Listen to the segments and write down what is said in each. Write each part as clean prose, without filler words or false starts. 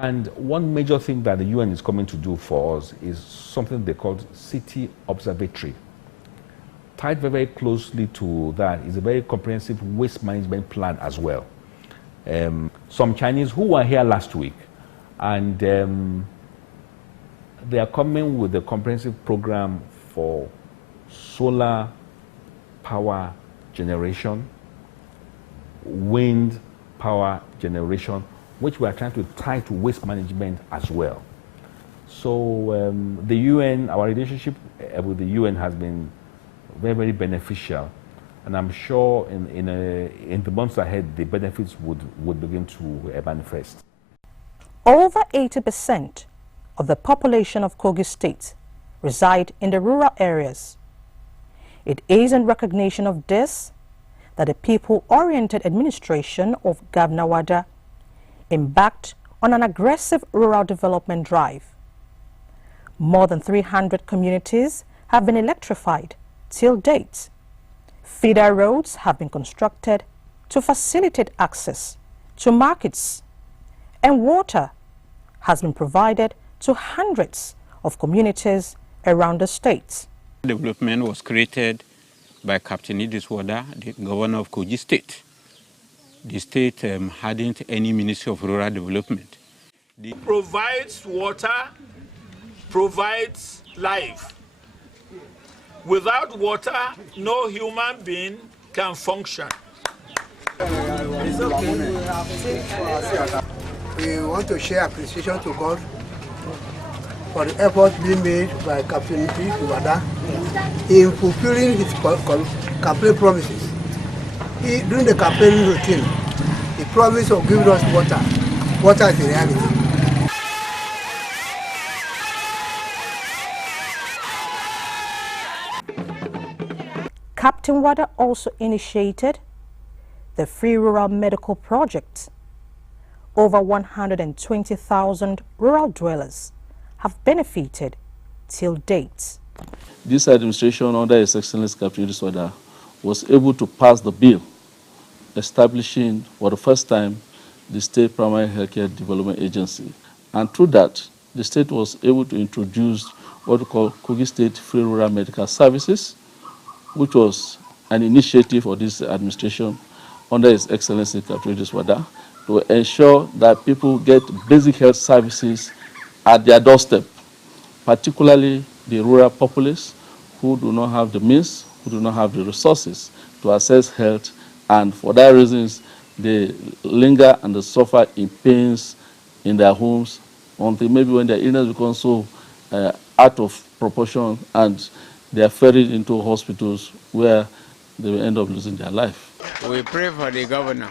And one major thing that the UN is coming to do for us is something they call City Observatory. Tied very, very closely to that is a very comprehensive waste management plan as well. Some Chinese who were here last week, and they are coming with a comprehensive program for solar power generation, wind power generation, which we are trying to tie to waste management as well. So the UN, our relationship with the UN has been very, very beneficial. And I'm sure in the months ahead, the benefits would begin to manifest. Over 80% of the population of Kogi State reside in the rural areas. It is in recognition of this that the people-oriented administration of Gov Wada embarked on an aggressive rural development drive. More than 300 communities have been electrified till date. Feeder roads have been constructed to facilitate access to markets, and water has been provided to hundreds of communities around the state. Development was created by Captain Gov Wada, the governor of Kogi State. The state hadn't any Ministry of Rural Development. It provides water, provides life. Without water, no human being can function. We want to share appreciation to God for the effort being made by Captain Gov Wada in fulfilling his campaign promises. During the campaign routine, he promised of giving us water. Water is a reality. Captain Wada also initiated the Free Rural Medical Project. Over 120,000 rural dwellers have benefited till date. This administration under His Excellency Captain Gov Wada was able to pass the bill establishing for the first time the State Primary Healthcare Development Agency. And through that, the state was able to introduce what we call Kogi State Free Rural Medical Services, which was an initiative of this administration under His Excellency Captain Gov Wada to ensure that people get basic health services at their doorstep, particularly the rural populace who do not have the means, who do not have the resources to access health, and for that reasons they linger and they suffer in pains in their homes until maybe when their illness becomes so out of proportion and they are ferried into hospitals where they will end up losing their life. We pray for the governor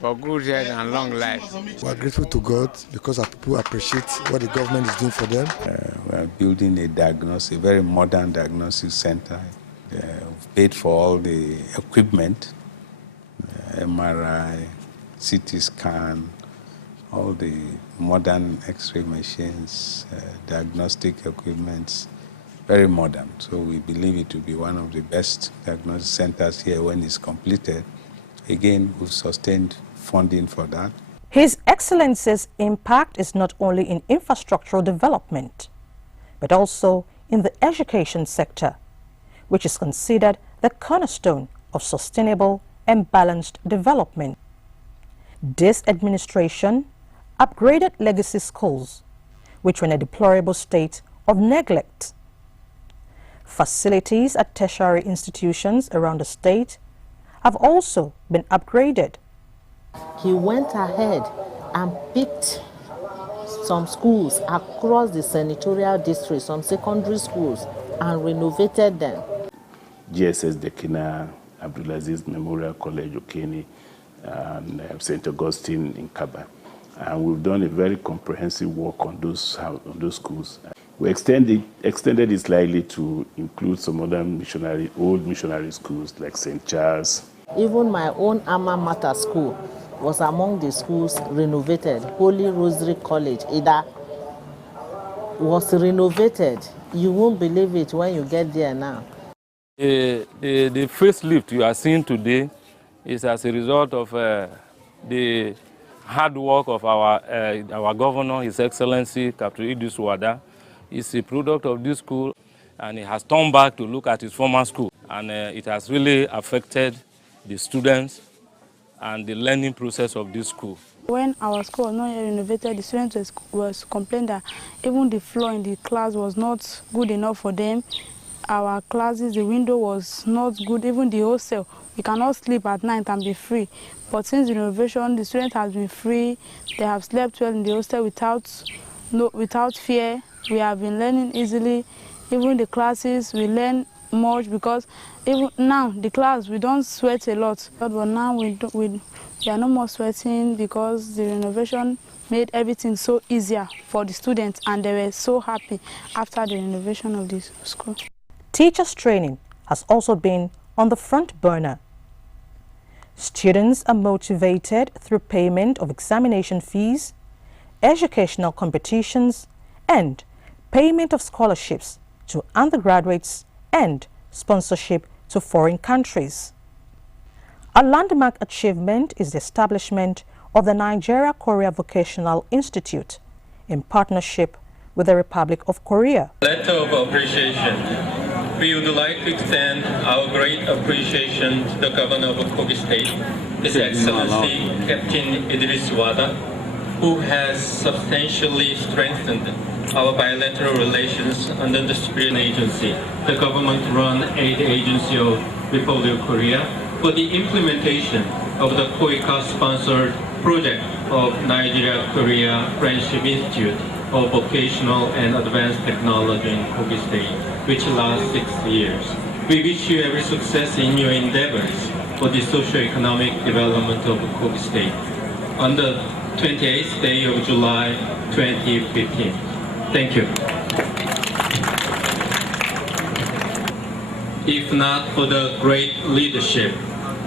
for good health and long life. We are grateful to God because our people appreciate what the government is doing for them. We are building a very modern diagnostic center. We've paid for all the equipment, MRI, CT scan, all the modern X-ray machines, diagnostic equipments, very modern. So we believe it will be one of the best diagnostic centers here when it's completed. Again, we've sustained funding for that. His Excellency's impact is not only in infrastructural development, but also in the education sector, which is considered the cornerstone of sustainable and balanced development. This administration upgraded legacy schools, which were in a deplorable state of neglect. Facilities at tertiary institutions around the state have also been upgraded. He went ahead and picked some schools across the senatorial district, some secondary schools, and renovated them. GSS Dekina, Abdulaziz Memorial College, Okene, and St. Augustine in Kaba. And we've done a very comprehensive work on those schools. We extended it slightly to include some other old missionary schools like St. Charles. Even my own alma mater school was among the schools renovated. Holy Rosary College, Ida, was renovated. You won't believe it when you get there now. The facelift you are seeing today is as a result of the hard work of our governor, His Excellency, Captain Idris Wada, is a product of this school, and he has turned back to look at his former school. And it has really affected the students and the learning process of this school. When our school was not renovated, the students was complaining that even the floor in the class was not good enough for them. Our classes, the window was not good, even the hostel. We cannot sleep at night and be free. But since the renovation, the students have been free. They have slept well in the hostel without fear. We have been learning easily. Even the classes, we learn much because even now, the class, we don't sweat a lot. But now we are no more sweating because the renovation made everything so easier for the students, and they were so happy after the renovation of this school. Teachers' training has also been on the front burner. Students are motivated through payment of examination fees, educational competitions, and payment of scholarships to undergraduates and sponsorship to foreign countries. A landmark achievement is the establishment of the Nigeria-Korea Vocational Institute in partnership with the Republic of Korea. Letter of appreciation. We would like to extend our great appreciation to the Governor of Kogi State, His Excellency Captain Idris Wada, who has substantially strengthened our bilateral relations under the Spirit Agency, the government-run aid agency of Republic of Korea, for the implementation of the KOICA-sponsored project of Nigeria-Korea Friendship Institute of Vocational and Advanced Technology in Kogi State, which lasts 6 years. We wish you every success in your endeavors for the socio-economic development of Kogi State. On the 28th day of July 2015. Thank you. If not for the great leadership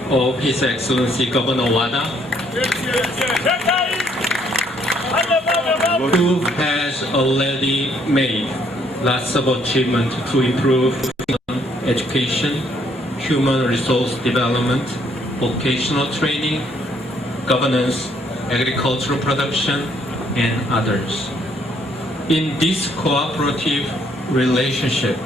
of His Excellency Governor Wada, who has already made lots of achievement to improve education, human resource development, vocational training, governance, agricultural production, and others. In this cooperative relationship,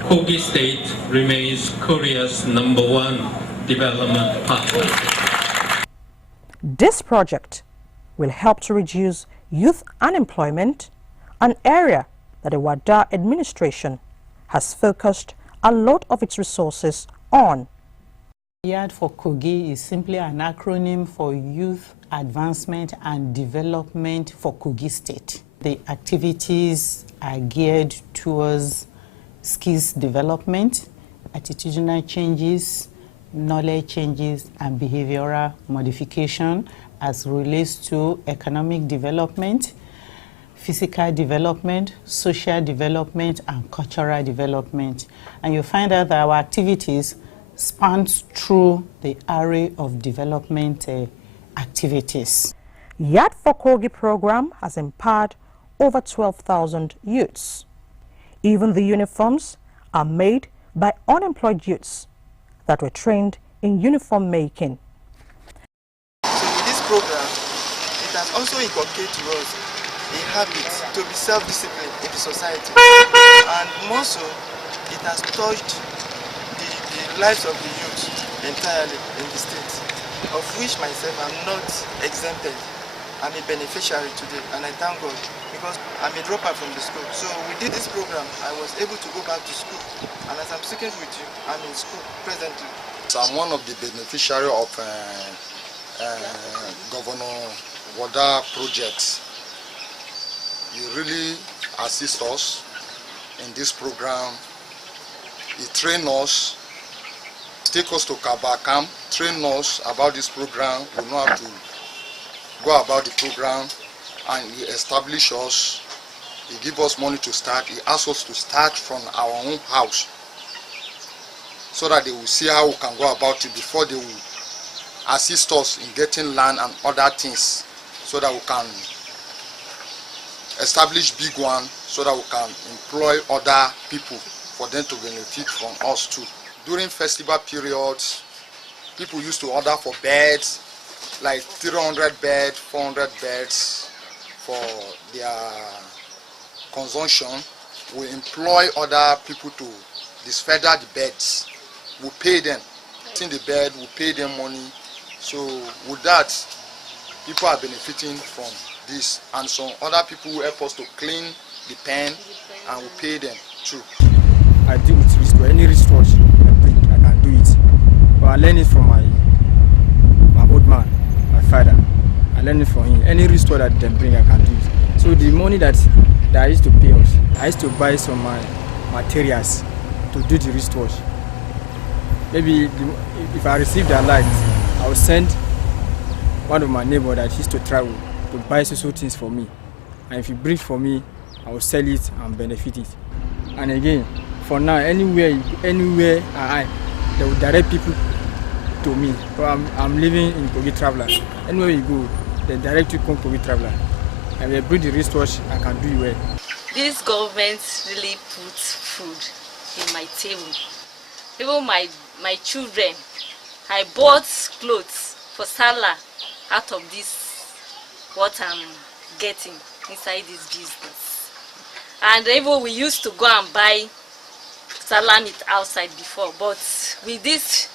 Kogi State remains Korea's #1 development partner. This project will help to reduce youth unemployment, an area that the Wada administration has focused a lot of its resources on. YAD for Kogi is simply an acronym for Youth Advancement and Development for Kogi State. The activities are geared towards skills development, attitudinal changes, knowledge changes, and behavioral modification as relates to economic development, physical development, social development, and cultural development. And you find out that our activities spans through the array of development activities. YAD for Kogi program has empowered over 12,000 youths. Even the uniforms are made by unemployed youths that were trained in uniform making. So with this program, it has also inculcated to us a habit to be self-disciplined in the society. And more so, it has touched the lives of the youth entirely in the state, of which myself I'm not exempted. I'm a beneficiary today, and I thank God because I'm a dropout from the school. So we did this program, I was able to go back to school, and as I'm speaking with you, I'm in school presently. So I'm one of the beneficiaries of Governor Wada projects. You really assist us in this program. You train us, take us to Kabakam, train us about this program. We know how to go about the program, and he establish us. He give us money to start. He asks us to start from our own house so that they will see how we can go about it before they will assist us in getting land and other things, so that we can establish big one, so that we can employ other people for them to benefit from us too. During festival periods, people used to order for beds, like 300 beds, 400 beds for their consumption. We employ other people to disfeather the beds. We pay them. In the bed, we pay them money. So with that, people are benefiting from this. And some other people will help us to clean the pen and we pay them too. I deal with wristwatch. Any wristwatch I can do it. But I learned it from my old man, my father. I learned it from him. Any wristwatch that they bring, I can do it. So the money that I used to pay us, I used to buy some materials to do the wristwatch. Maybe if I receive the alert, I will send one of my neighbors that used to travel to buy social things for me. And if he bring for me, I will sell it and benefit it. And again, for now, anywhere they will direct people to me. So I'm living in Kogi Traveler. Anywhere you go, they direct you to Kogi Traveler. And they bring the wristwatch, I can do it well. This government really puts food in my table. Even my children, I bought clothes for Salah out of this, what I'm getting inside this business. And even we used to go and buy Salah meat outside before, but with this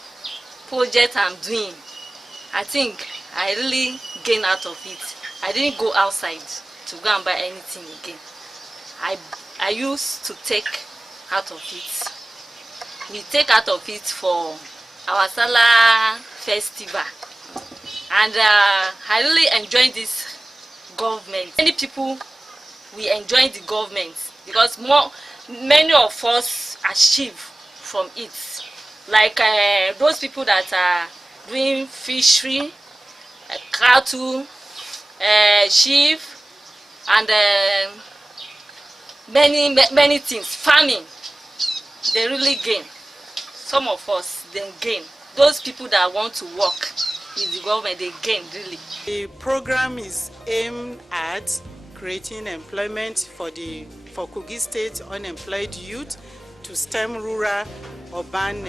project I'm doing, I think I really gain out of it. I didn't go outside to go and buy anything again. I used to take out of it. We take out of it for our Salah festival. And I really enjoy this government. Many people, we enjoy the government because many of us achieve from it. Like those people that are doing fishery, cattle, sheep, and many things, farming, they really gain. Some of us, they gain. Those people that want to work with the government, they gain really. The program is aimed at creating employment for Kogi State unemployed youth to stem rural urban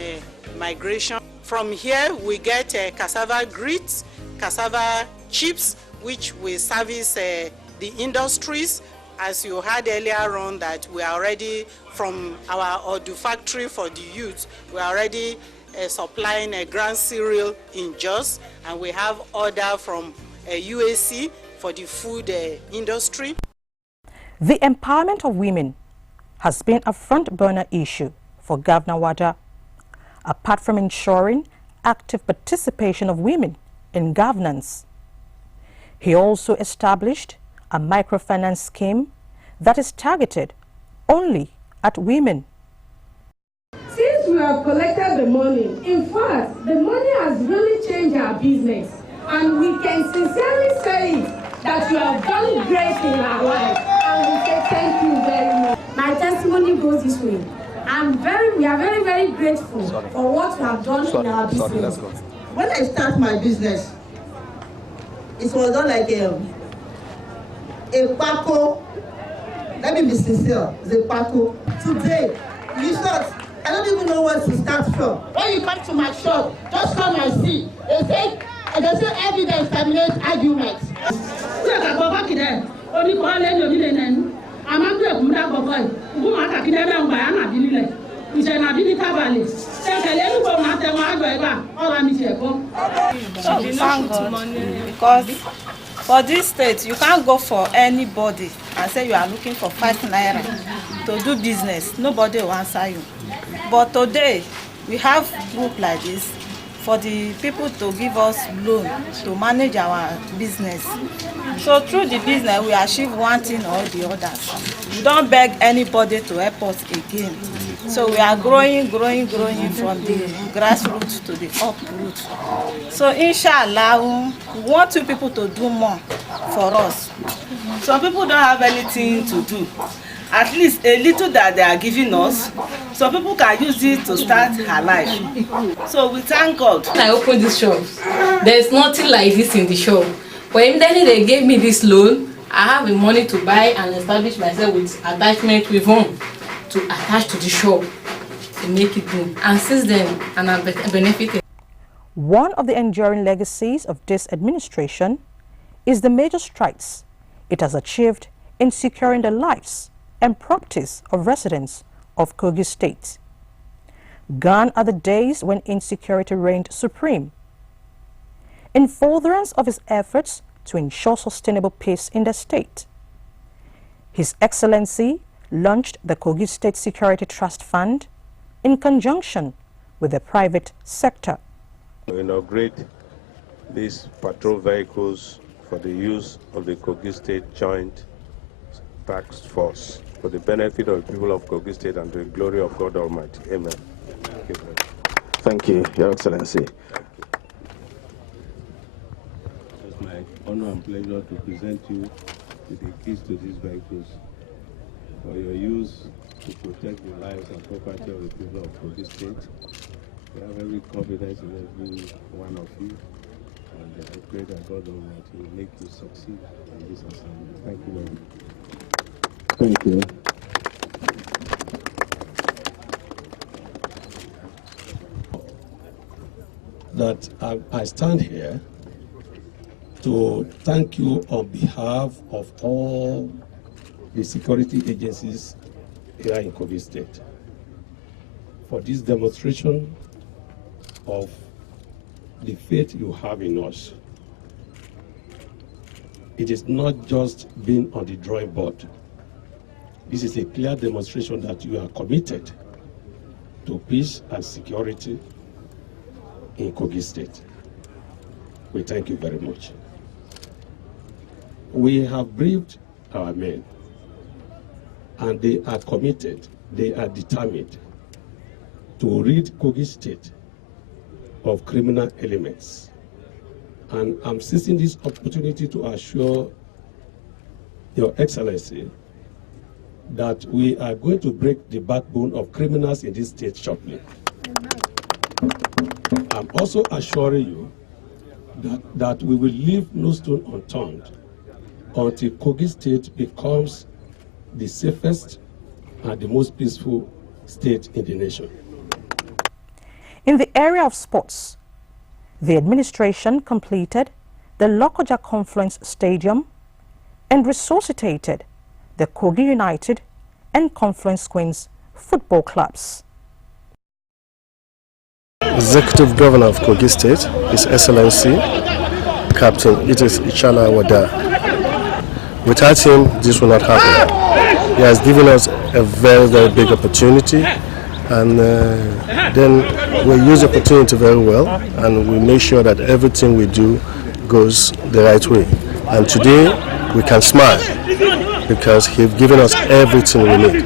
migration. From here, we get cassava grits, cassava chips, which will service the industries. As you heard earlier on, that we are already from our Odu factory for the youth, we are already supplying a ground cereal in Jos, and we have order from UAC for the food industry. The empowerment of women has been a front burner issue for Governor Wada, apart from ensuring active participation of women in governance. He also established a microfinance scheme that is targeted only at women. Since we have collected the money, in fact, the money has really changed our business, and we can sincerely say that you have done great in our life, and we say thank you very much. My testimony goes this way. We are very, very grateful for what we have done in our business. When I start my business, it was not like a Paco. Let me be sincere, it's a Paco. Today, you start, I don't even know where to start from. When you come to my shop, just come and see. They say evidence terminates arguments. Thank God, because for this state, you can't go for anybody and say you are looking for 5 naira to do business. Nobody will answer you. But today, we have group like this for the people to give us loan to manage our business. So through the business, we achieve one thing or the others. We don't beg anybody to help us again. So we are growing from the grassroots to the uproot. So inshallah, we want you people to do more for us. Some people don't have anything to do. At least a little that they are giving us, some people can use it to start her life. So we thank God. When I opened this shop, there's nothing like this in the shop. But immediately they gave me this loan, I have the money to buy and establish myself with attachment with home to attach to the shop to make it boom. And since then, and I've benefited. One of the enduring legacies of this administration is the major strides it has achieved in securing the lives and properties of residents of Kogi State. Gone are the days when insecurity reigned supreme. In furtherance of his efforts to ensure sustainable peace in the state, His Excellency launched the Kogi State Security Trust Fund in conjunction with the private sector. We inaugurate these patrol vehicles for the use of the Kogi State Joint Task Force for the benefit of the people of Kogi State and the glory of God Almighty. Amen. Thank you, Your Excellency. It's my honor and pleasure to present you with the keys to these vehicles for your use to protect the lives and property of the people of Kogi State. We have every confidence in every one of you, and I pray that God Almighty will make you succeed in this assignment. Thank you very much. Thank you. That I stand here to thank you on behalf of all the security agencies here in Kogi State for this demonstration of the faith you have in us. It is not just being on the drawing board. This is a clear demonstration that you are committed to peace and security in Kogi State. We thank you very much. We have briefed our men, and they are committed, they are determined to rid Kogi State of criminal elements. And I'm seizing this opportunity to assure Your Excellency that we are going to break the backbone of criminals in this state shortly. I'm also assuring you that we will leave no stone unturned until Kogi State becomes the safest and the most peaceful state in the nation. In the area of sports, the administration completed the Lokoja Confluence Stadium and resuscitated the Kogi United and Confluence Queens football clubs. Executive Governor of Kogi State, His Excellency, Captain Gov Wada. Without him, this will not happen. He has given us a very, very big opportunity, and then we use the opportunity very well, and we make sure that everything we do goes the right way. And today, we can smile because he's given us everything we need.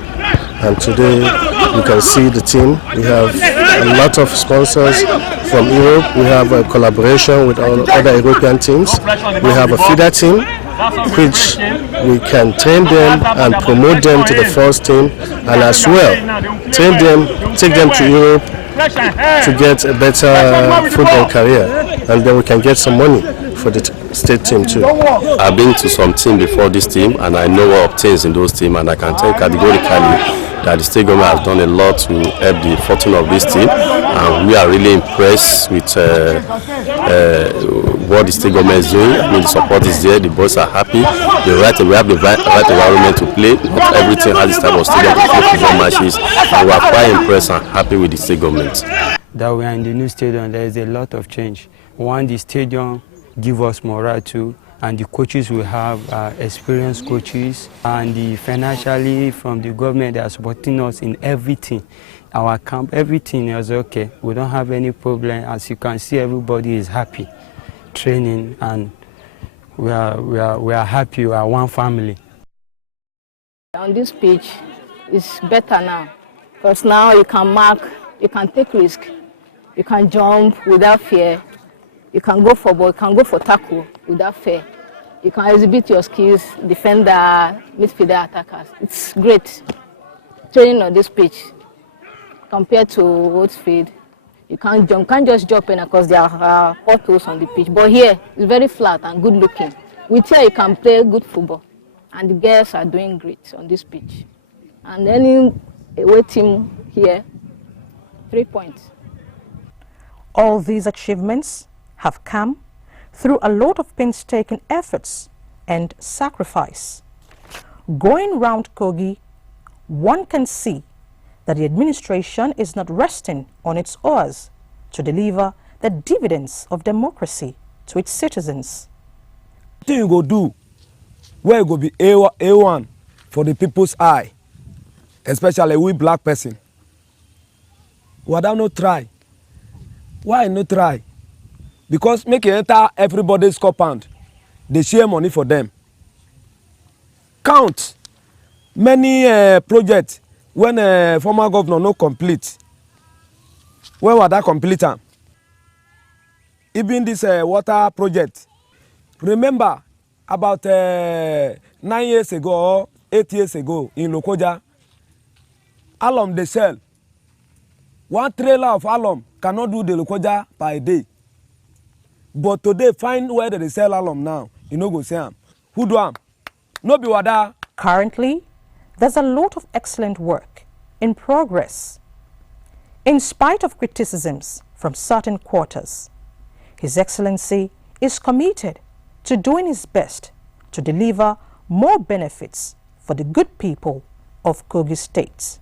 And today, you can see the team. We have a lot of sponsors from Europe. We have a collaboration with all other European teams. We have a feeder team, which we can train them and promote them to the first team, and as well train them, take them to Europe to get a better football career, and then we can get some money for the state team too. I've been to some team before this team, and I know what obtains in those teams, and I can tell categorically that the state government has done a lot to help the fortune of this team, and we are really impressed with what the state government is doing. I mean, the support is there, the boys are happy, we have the right environment to play. Not everything has this type of stadium to play football matches, and we are quite impressed and happy with the state government. That we are in the new stadium, there is a lot of change. One, the stadium gives us morale too, and the coaches we have are experienced coaches, and financially from the government they are supporting us in everything. Our camp, everything is okay. We don't have any problem. As you can see, everybody is happy training, and we are happy. We are one family. On this pitch, it's better now, because now you can mark, you can take risk, you can jump without fear. You can go for ball, you can go for tackle without fear. You can exhibit your skills, defender, midfielder, attackers. It's great training on this pitch compared to Oatsfield. You can't jump, can't just jump in because there are potholes on the pitch. But here, it's very flat and good looking. With here, you can play good football. And the girls are doing great on this pitch. And any away team here, 3 points. All these achievements have come through a lot of painstaking efforts and sacrifice. Going round Kogi, one can see that the administration is not resting on its oars to deliver the dividends of democracy to its citizens. What you go do where it go be A1 for the people's eye, especially we black person? Wada no try. Why no try? Because make it enter everybody's compound, they share money for them. Count many projects when former governor no complete. When Wada complete am? Even this water project. Remember about 9 years ago or 8 years ago in Lokoja, alum they sell. One trailer of alum cannot do the Lokoja per day. But today, find where they sell alum now. You know go say am. Who do am? No be Wada. Currently, there's a lot of excellent work in progress. In spite of criticisms from certain quarters, His Excellency is committed to doing his best to deliver more benefits for the good people of Kogi State.